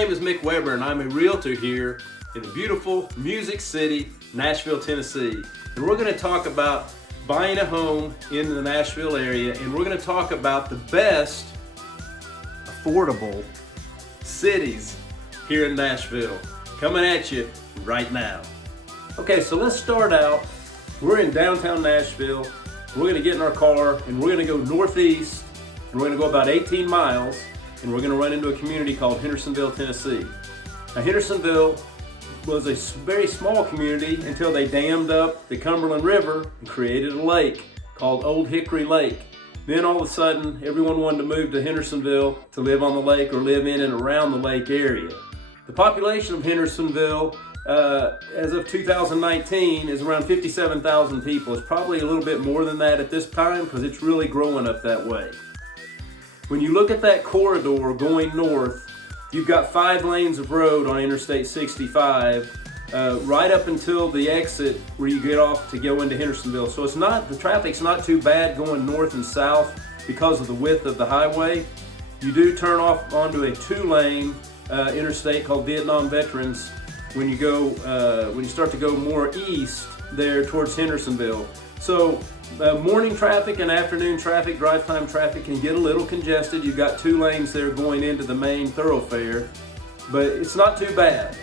name is Mick Weber and I'm a realtor here in the beautiful Music City, Nashville, Tennessee. And we're going to talk about buying a home in the Nashville area, and we're going to talk about the best affordable cities here in Nashville. Coming at you right now. Okay, so let's start out. We're in downtown Nashville. We're going to get in our car and we're going to go northeast, and we're going to go about 18 miles, and we're going to run into a community called Hendersonville, Tennessee. Now, Hendersonville was a very small community until they dammed up the Cumberland River and created a lake called Old Hickory Lake. Then all of a sudden, everyone wanted to move to Hendersonville to live on the lake or live in and around the lake area. The population of Hendersonville, as of 2019, is around 57,000 people. It's probably a little bit more than that at this time because it's really growing up that way. When you look at that corridor going north, you've got 5 lanes of road on Interstate 65, right up until the exit where you get off to go into Hendersonville. So the traffic's not too bad going north and south because of the width of the highway. You do turn off onto a 2-lane interstate called Vietnam Veterans when you start to go more east there towards Hendersonville. So morning traffic and afternoon traffic, drive time traffic can get a little congested. You've got 2 lanes there going into the main thoroughfare, but it's not too bad.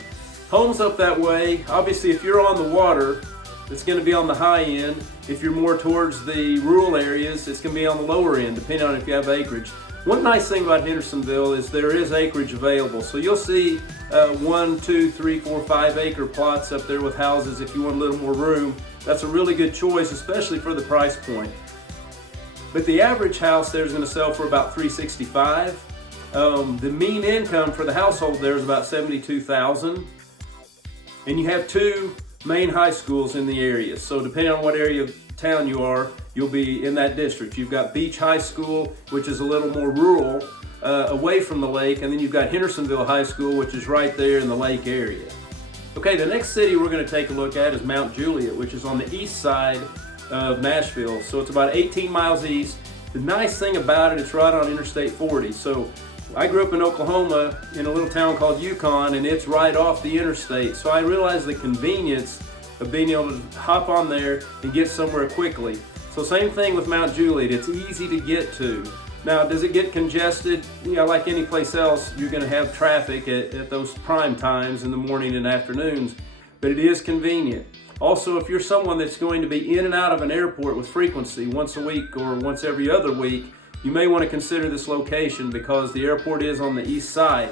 Homes up that way, obviously if you're on the water, it's going to be on the high end. If you're more towards the rural areas, it's going to be on the lower end, depending on if you have acreage. One nice thing about Hendersonville is there is acreage available. So you'll see 1, 2, 3, 4, 5 acre plots up there with houses if you want a little more room. That's a really good choice, especially for the price point. But the average house there is going to sell for about $365,000. The mean income for the household there is about $72,000. And you have 2 main high schools in the area. So depending on what area of town you are, you'll be in that district. You've got Beach High School, which is a little more rural, away from the lake, and then you've got Hendersonville High School, which is right there in the lake area. Okay, the next city we're going to take a look at is Mount Juliet, which is on the east side of Nashville. So it's about 18 miles east. The nice thing about it, it's right on Interstate 40. So I grew up in Oklahoma in a little town called Yukon, and it's right off the interstate. So I realized the convenience of being able to hop on there and get somewhere quickly. So same thing with Mount Juliet, it's easy to get to. Now, does it get congested? Yeah, like any place else, you're going to have traffic at those prime times in the morning and afternoons, but it is convenient. Also, if you're someone that's going to be in and out of an airport with frequency once a week or once every other week, you may want to consider this location because the airport is on the east side.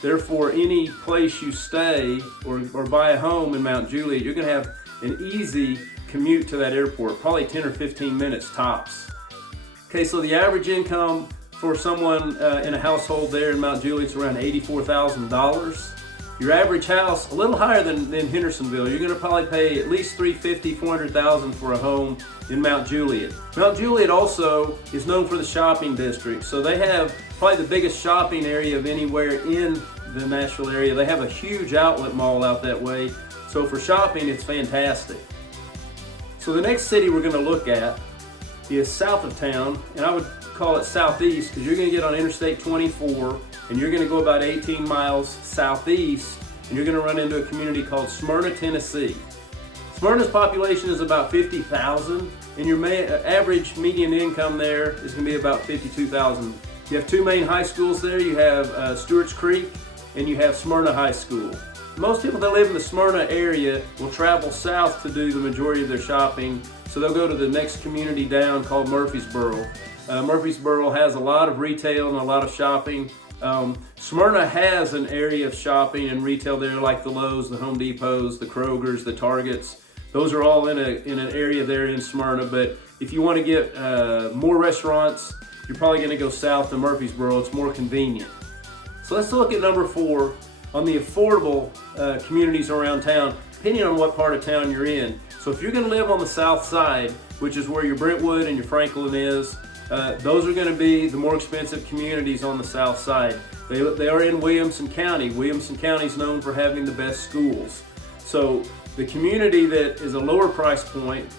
Therefore, any place you stay or buy a home in Mount Juliet, you're going to have an easy commute to that airport, probably 10 or 15 minutes tops. Okay, so the average income for someone in a household there in Mount Juliet is around $84,000. Your average house, a little higher than Hendersonville. You're going to probably pay at least $350,000, $400,000 for a home in Mount Juliet. Mount Juliet also is known for the shopping district, so they have probably the biggest shopping area of anywhere in the Nashville area. They have a huge outlet mall out that way, so for shopping it's fantastic. So the next city we're going to look at is south of town, and I would call it southeast because you're going to get on Interstate 24 and you're going to go about 18 miles southeast, and you're going to run into a community called Smyrna, Tennessee. Smyrna's population is about 50,000, and your average median income there is going to be about $52,000. You have 2 main high schools there. You have Stewart's Creek and you have Smyrna High School. Most people that live in the Smyrna area will travel south to do the majority of their shopping, so they'll go to the next community down called Murfreesboro. Murfreesboro has a lot of retail and a lot of shopping. Smyrna has an area of shopping and retail there like the Lowe's, the Home Depots, the Kroger's, the Targets. Those are all in an area there in Smyrna, but if you want to get more restaurants, you're probably going to go south to Murfreesboro. It's more convenient. So let's look at number 4 on the affordable communities around town, depending on what part of town you're in. So if you're going to live on the south side, which is where your Brentwood and your Franklin is, those are going to be the more expensive communities on the south side. They are in Williamson County. Williamson County is known for having the best schools. So the community that is a lower price point,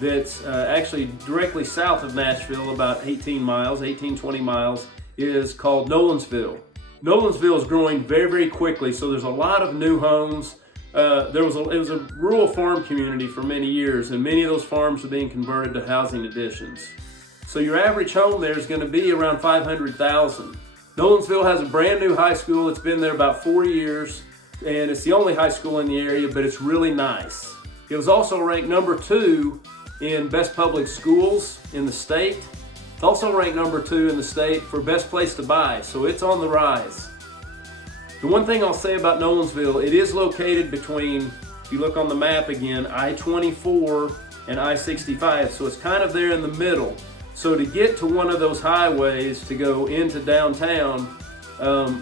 that's actually directly south of Nashville, about 18, 20 miles, is called Nolensville. Nolensville is growing very, very quickly, so there's a lot of new homes. It was a rural farm community for many years, and many of those farms are being converted to housing additions. So your average home there is going to be around $500,000. Nolensville has a brand new high school. It's been there about 4 years, and it's the only high school in the area, but it's really nice. It was also ranked number 2 in best public schools in the state. It's also ranked number 2 in the state for best place to buy, so it's on the rise. The one thing I'll say about Nolensville, it is located between, if you look on the map again, I-24 and I-65, so it's kind of there in the middle. So to get to one of those highways to go into downtown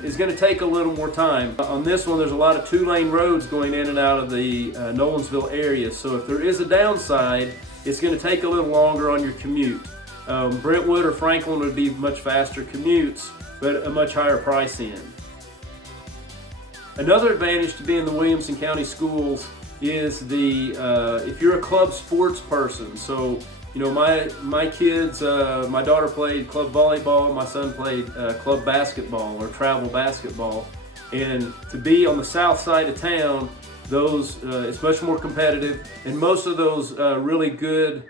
is going to take a little more time. On this one, there's a lot of 2-lane roads going in and out of the Nolensville area, so if there is a downside, it's going to take a little longer on your commute. Brentwood or Franklin would be much faster commutes, but a much higher price in. Another advantage to being in the Williamson County Schools is if you're a club sports person. So, you know, my kids, my daughter played club volleyball, my son played club basketball or travel basketball. And to be on the south side of town, it's much more competitive, and most of those really good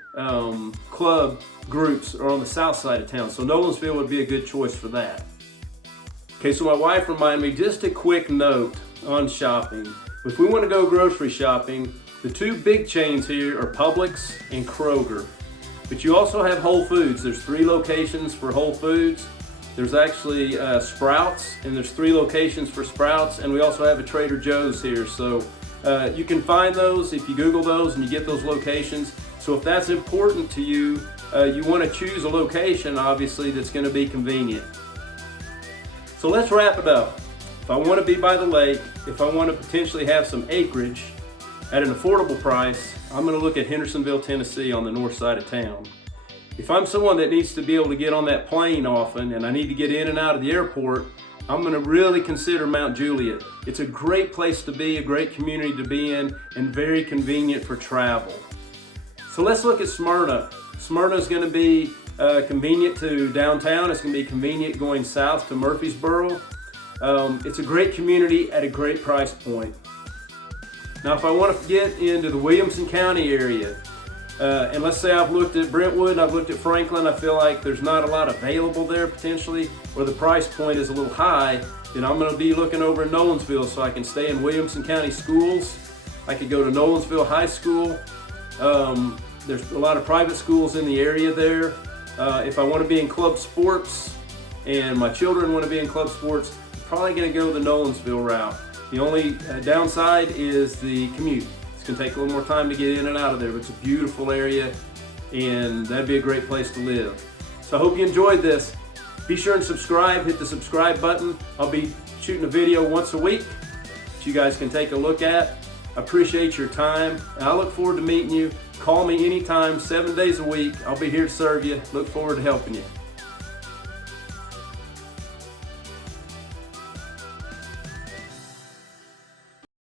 club groups are on the south side of town. So Nolensville would be a good choice for that. Okay, so my wife reminded me, just a quick note on shopping. If we want to go grocery shopping, the 2 big chains here are Publix and Kroger. But you also have Whole Foods. There's 3 locations for Whole Foods. There's actually Sprouts, and there's 3 locations for Sprouts, and we also have a Trader Joe's here. So you can find those if you Google those and you get those locations. So if that's important to you, you want to choose a location, obviously, that's going to be convenient. So let's wrap it up. If I want to be by the lake, if I want to potentially have some acreage at an affordable price, I'm going to look at Hendersonville, Tennessee on the north side of town. If I'm someone that needs to be able to get on that plane often and I need to get in and out of the airport, I'm going to really consider Mount Juliet. It's a great place to be, a great community to be in, and very convenient for travel. So let's look at Smyrna. Smyrna is going to be convenient to downtown. It's going to be convenient going south to Murfreesboro. It's a great community at a great price point. Now, if I want to get into the Williamson County area, and let's say I've looked at Brentwood and I've looked at Franklin, I feel like there's not a lot available there potentially, or the price point is a little high, then I'm going to be looking over in Nolensville so I can stay in Williamson County schools. I could go to Nolensville High School. There's a lot of private schools in the area there. If I want to be in club sports and my children want to be in club sports, I'm probably going to go the Nolensville route. The only downside is the commute. It's going to take a little more time to get in and out of there, but it's a beautiful area and that'd be a great place to live. So I hope you enjoyed this. Be sure and subscribe, hit the subscribe button. I'll be shooting a video once a week that you guys can take a look at. I appreciate your time, and I look forward to meeting you. Call me anytime, 7 days a week. I'll be here to serve you. Look forward to helping you.